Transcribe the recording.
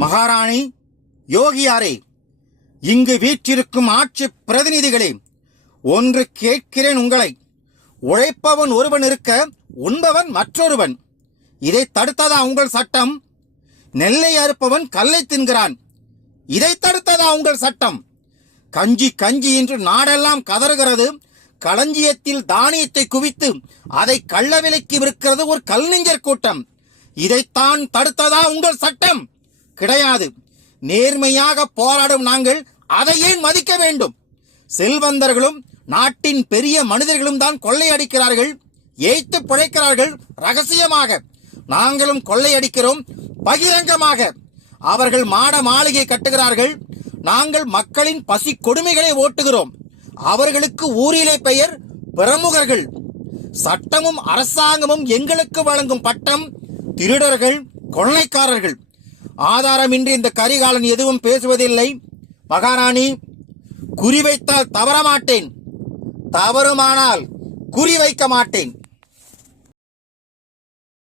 மகாராணி, யோகியாரே, இங்கு வீற்றிருக்கும் ஆட்சி பிரதிநிதிகளே, ஒன்று கேட்கிறேன் உங்களை. உழைப்பவன் ஒருவன் இருக்க உண்பவன் மற்றொருவன். இதை தடுத்ததா உங்கள் சட்டம்? நெல்லை அறுப்பவன் கல்லை தின்கிறான். இதை தடுத்ததா உங்கள் சட்டம்? கஞ்சி கஞ்சி என்று நாடெல்லாம் கதறுகிறது. களஞ்சியத்தில் தானியத்தை குவித்து அதை கள்ள விலைக்கு விற்கிறது ஒரு கல்நெஞ்சர் கூட்டம். இதைத்தான் தடுத்ததா உங்கள் சட்டம்? கிடையாது. நேர்மையாக போராடும் நாங்கள் அதை ஏன் மதிக்க வேண்டும்? செல்வந்தர்களும் நாட்டின் பெரிய மனிதர்களும் தான் கொள்ளையடிக்கிறார்கள், ஏய்த்து பிழைக்கிறார்கள். ரகசியமாக நாங்களும் கொள்ளையடிக்கிறோம், பகிரங்கமாக. அவர்கள் மாட மாளிகை கட்டுகிறார்கள், நாங்கள் மக்களின் பசி கொடுமைகளை ஓட்டுகிறோம். அவர்களுக்கு ஊரிலே பெயர் பிரமுகர்கள். சட்டமும் அரசாங்கமும் எங்களுக்கு வழங்கும் பட்டம் திருடர்கள், கொள்ளைக்காரர்கள். ஆதாரமின்றி இந்த கரிகாலன் எதுவும் பேசுவதில்லை. மகாராணி, குறிவைத்தால் தவறமாட்டேன், தவறுமானால் குறிவைக்க மாட்டேன்.